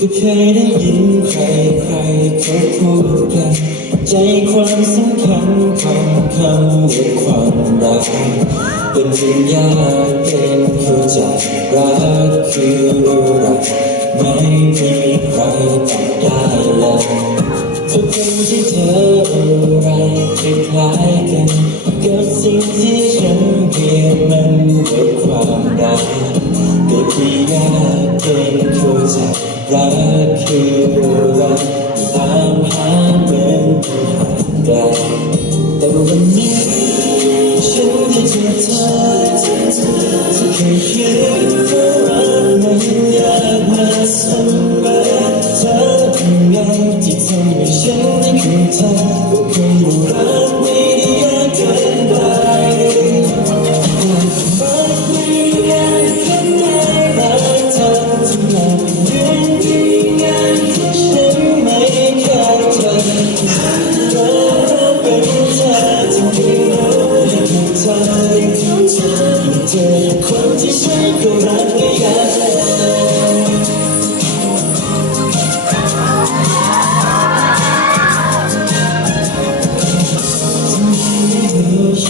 ก็เคยได้ยินใครใครเขาพูดกัน ใจความสำคัญของคำว่าความรัก เป็นเรื่งยากเป็นเข้าใจรักคืออะไรไม่มีใครตอบได้เลยทุกคนที่เธออะไรคล้ายกันกับสิ่งที่ฉันเรียกมันว่าความรักก็ที่ยากเป็นเข้า ใจรักคืออะไรตามหาเหมือนกันห่างไกลแต่วันนี้ฉันได้เจอเธอที่เคยคิดว่ารักมันยากมาเสมอเธอทำไงที่ทำให้ฉันได้เข้าใจว่าคำว่ารัก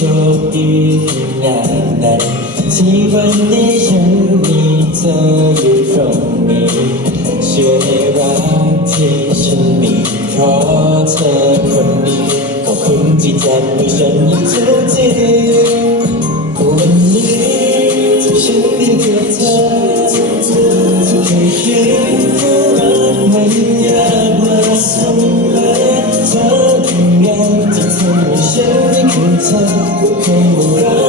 โชคดีขนาดไหนที่วันนี้ฉันมีเธออยู่ตรงนี้ เชื่อในรักที่ฉันมีเพราะเธอคนนี้ขอบคุณที่ทำให้ฉันยังทุกที ได้เ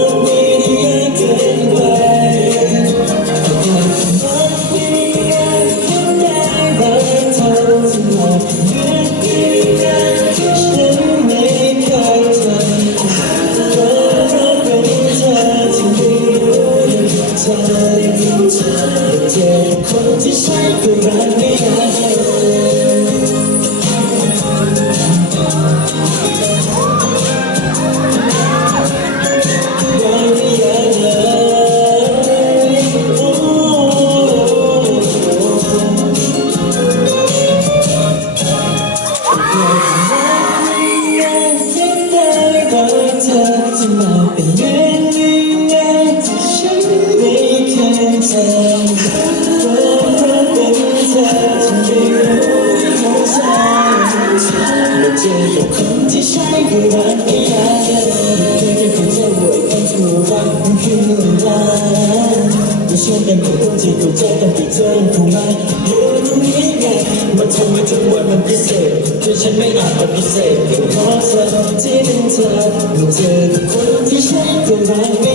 เป็นเธอที่ไม่รู้เข้าใจมาเจอคนที่ใช่ก็รักไม่ยากเลยเคนคนจ้าหวยคนที่รักมันคือมือราวไม่ใช่เป็นคนที่เข้าใจกันที่เธอยังคงไม่อยู่ตรงนี้ไงมันทำให้ทุกวันมันพิเศษจนฉันไม่อาจปฏิเสธเพราะเธอที่เป็นเธอเมื่อเจอกับคนที่ใช่ก็รัก